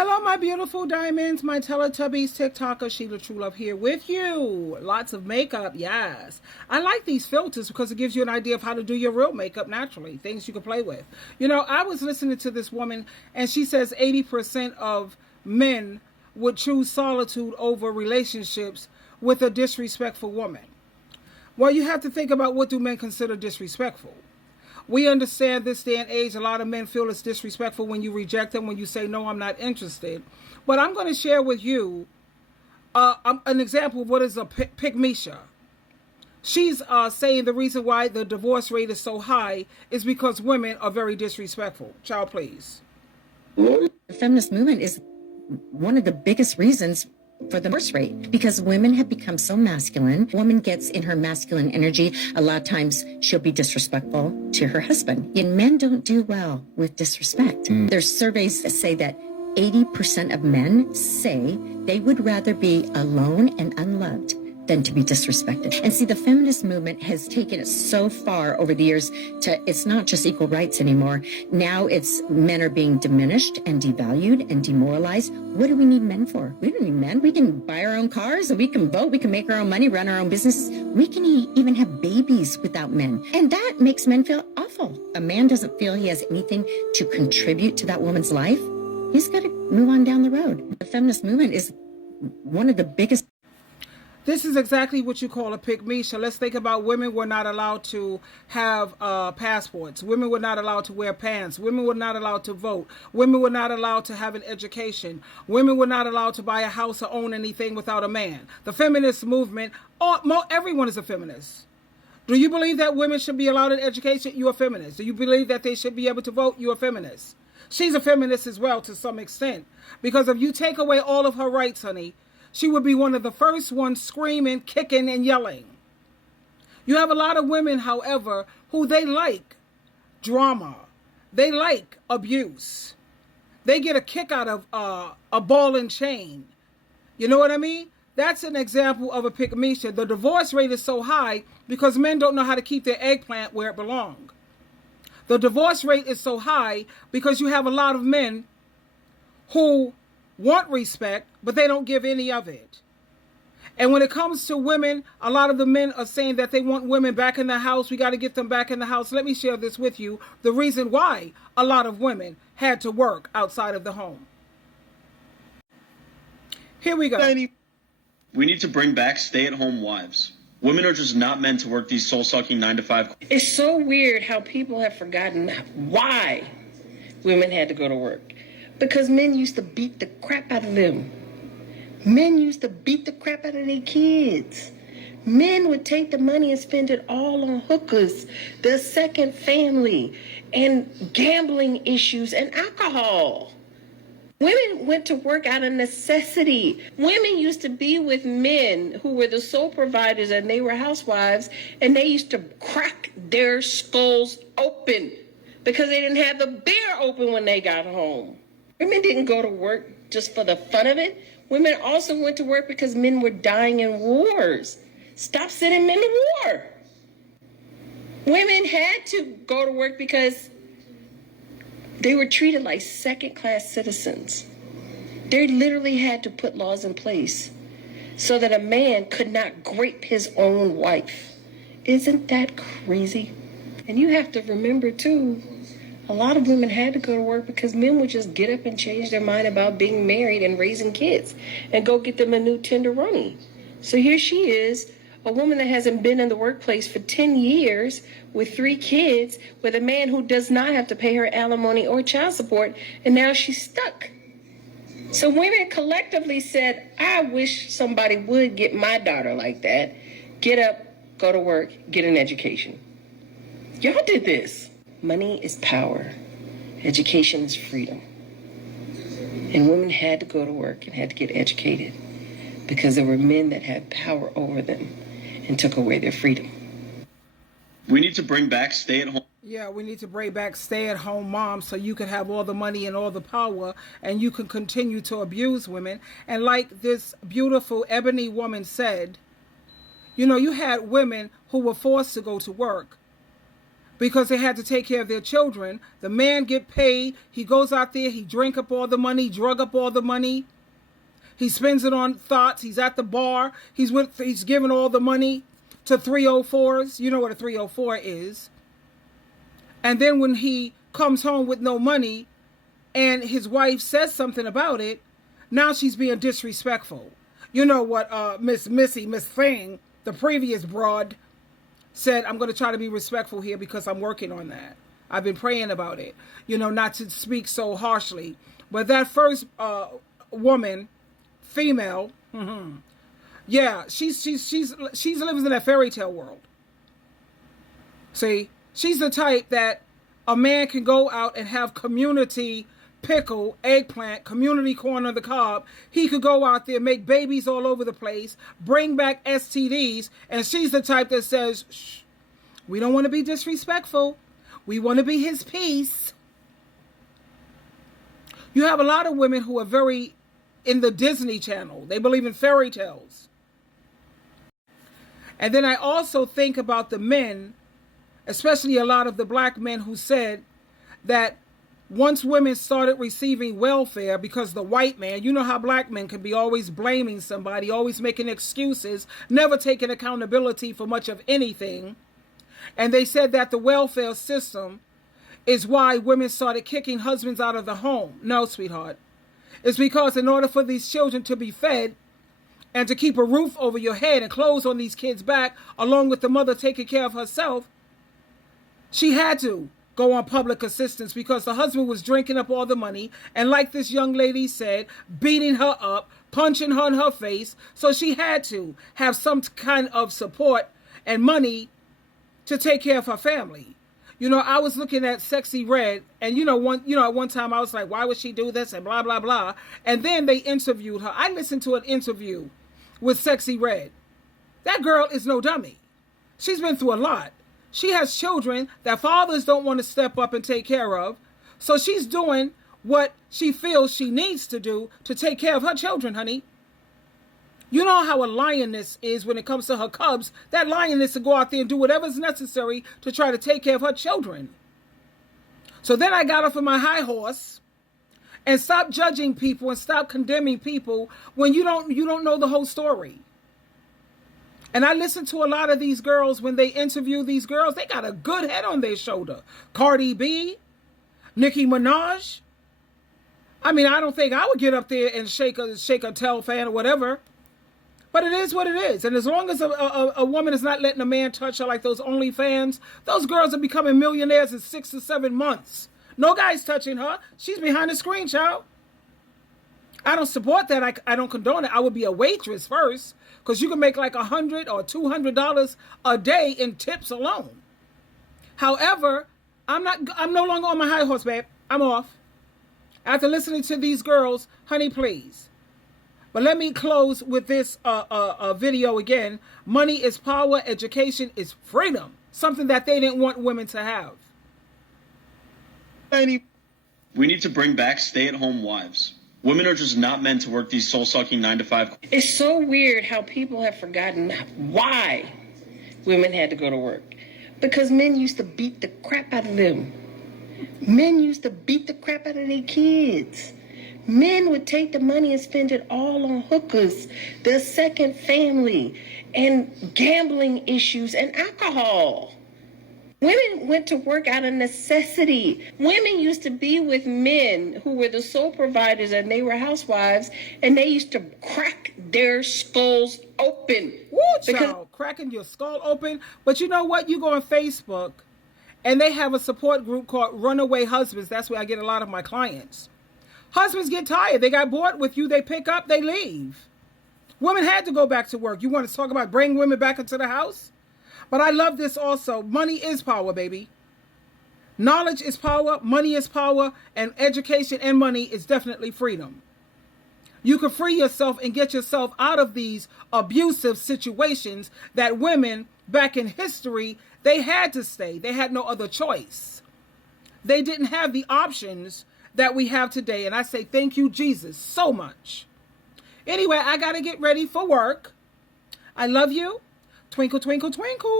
Hello, my beautiful diamonds, my Teletubbies, TikToker, SheilaTruelove here with you. Lots of makeup, yes. I like these filters because it gives you an idea of how to do your real makeup naturally, things you can play with. You know, I was listening to this woman, and she says 80% of men would choose solitude over relationships with a disrespectful woman. Well, you have to think about, what do men consider disrespectful? We understand this day and age, a lot of men feel it's disrespectful when you reject them, when you say, no, I'm not interested. But I'm going to share with you an example of what is a pygmisha. She's saying the reason why the divorce rate is so high is because women are very disrespectful. Child, please. The feminist movement is one of the biggest reasons for the divorce rate, because women have become so masculine. A woman gets in her masculine energy. A lot of times she'll be disrespectful to her husband. And men don't do well with disrespect. There's surveys that say that 80% of men say they would rather be alone and unloved than to be disrespected. And see, the feminist movement has taken it so far over the years to, it's not just equal rights anymore. Now it's men are being diminished and devalued and demoralized. What do we need men for? We don't need men. We can buy our own cars, and we can vote, we can make our own money, run our own businesses. We can even have babies without men. And that makes men feel awful. A man doesn't feel he has anything to contribute to that woman's life. He's got to move on down the road. The feminist movement is one of the biggest. This is exactly what you call a pygmisha. Let's think about women were not allowed to have passports. Women were not allowed to wear pants. Women were not allowed to vote. Women were not allowed to have an education. Women were not allowed to buy a house or own anything without a man. The feminist movement, everyone is a feminist. Do you believe that women should be allowed an education? You're a feminist. Do you believe that they should be able to vote? You're a feminist. She's a feminist as well to some extent. Because if you take away all of her rights, honey, she would be one of the first ones screaming, kicking, and yelling. You have a lot of women, however, who they like drama. They like abuse. They get a kick out of a ball and chain. You know what I mean? That's an example of a pygmisha. The divorce rate is so high because men don't know how to keep their eggplant where it belongs. The divorce rate is so high because you have a lot of men who want respect, but they don't give any of it. And when it comes to women, a lot of the men are saying that they want women back in the house. We got to get them back in the house. Let me share this with you. The reason why a lot of women had to work outside of the home. Here we go. We need to bring back stay-at-home wives. Women are just not meant to work these soul-sucking 9-to-5. It's so weird how people have forgotten why women had to go to work. Because men used to beat the crap out of them. Men used to beat the crap out of their kids. Men would take the money and spend it all on hookers, their second family, and gambling issues and alcohol. Women went to work out of necessity. Women used to be with men who were the sole providers and they were housewives, and they used to crack their skulls open because they didn't have the beer open when they got home. Women didn't go to work just for the fun of it. Women also went to work because men were dying in wars. Stop sending men to war. Women had to go to work because they were treated like second-class citizens. They literally had to put laws in place so that a man could not grape his own wife. Isn't that crazy? And you have to remember, too, a lot of women had to go to work because men would just get up and change their mind about being married and raising kids and go get them a new tenderoni. So here she is, a woman that hasn't been in the workplace for 10 years with 3 kids with a man who does not have to pay her alimony or child support, and now she's stuck. So women collectively said, I wish somebody would get my daughter like that. Get up, go to work, get an education. Y'all did this. Money is power. Education is freedom. And women had to go to work and had to get educated because there were men that had power over them and took away their freedom. We need to bring back stay-at-home. Yeah, we need to bring back stay-at-home moms so you can have all the money and all the power and you can continue to abuse women. And like this beautiful ebony woman said, you know, you had women who were forced to go to work because they had to take care of their children. The man get paid. He goes out there. He drink up all the money, drug up all the money. He spends it on thoughts. He's at the bar. He's giving all the money to 304s. You know what a 304 is. And then when he comes home with no money and his wife says something about it, now she's being disrespectful. You know what Miss Thing, the previous broad, said, I'm going to try to be respectful here because I'm working on that. I've been praying about it, you know, not to speak so harshly. But that first woman, female, yeah, she's living in a fairy tale world. See, she's the type that a man can go out and have community pickle, eggplant, community corn on the cob. He could go out there, make babies all over the place, bring back STDs, and she's the type that says, shh, we don't want to be disrespectful. We want to be his peace. You have a lot of women who are very in the Disney Channel. They believe in fairy tales. And then I also think about the men, especially a lot of the black men who said that once women started receiving welfare because the white man, you know how black men can be always blaming somebody, always making excuses, never taking accountability for much of anything. And they said that the welfare system is why women started kicking husbands out of the home. No, sweetheart. It's because in order for these children to be fed and to keep a roof over your head and clothes on these kids' back, along with the mother taking care of herself, she had to go on public assistance because the husband was drinking up all the money and, like this young lady said, beating her up, punching her in her face. So she had to have some kind of support and money to take care of her family. You know, I was looking at Sexy Red, and at one time I was like, why would she do this and blah blah blah. And then they interviewed her. I listened to an interview with Sexy Red. That girl is no dummy. She's been through a lot. She has children that fathers don't want to step up and take care of. So she's doing what she feels she needs to do to take care of her children, honey. You know how a lioness is when it comes to her cubs. That lioness will go out there and do whatever's necessary to try to take care of her children. So then I got off of my high horse and stopped judging people and stopped condemning people when you don't know the whole story. And I listen to a lot of these girls when they interview these girls. They got a good head on their shoulder. Cardi B, Nicki Minaj. I mean, I don't think I would get up there and shake a tail fan or whatever. But it is what it is. And as long as a woman is not letting a man touch her like those OnlyFans, those girls are becoming millionaires in 6 to 7 months. No guy's touching her. She's behind the screen, child. I don't support that. I don't condone it. I would be a waitress first, because you can make like $100 or $200 a day in tips alone. However, I'm no longer on my high horse, babe. I'm off. After listening to these girls, honey, please. But let me close with this video again. Money is power. Education is freedom. Something that they didn't want women to have. We need to bring back stay-at-home wives. Women are just not meant to work these soul-sucking 9-to-5. It's so weird how people have forgotten why women had to go to work. Because men used to beat the crap out of them. Men used to beat the crap out of their kids. Men would take the money and spend it all on hookers, their second family, and gambling issues and alcohol. Women went to work out of necessity. Women used to be with men who were the sole providers and they were housewives, and they used to crack their skulls open. Woo, child, cracking your skull open. But you know what? You go on Facebook and they have a support group called Runaway Husbands. That's where I get a lot of my clients. Husbands get tired. They got bored with you. They pick up, they leave. Women had to go back to work. You want to talk about bringing women back into the house? But I love this also. Money is power, baby. Knowledge is power. Money is power. And education and money is definitely freedom. You can free yourself and get yourself out of these abusive situations that women back in history, they had to stay. They had no other choice. They didn't have the options that we have today. And I say thank you, Jesus, so much. Anyway, I got to get ready for work. I love you. Twinkle, twinkle, twinkle.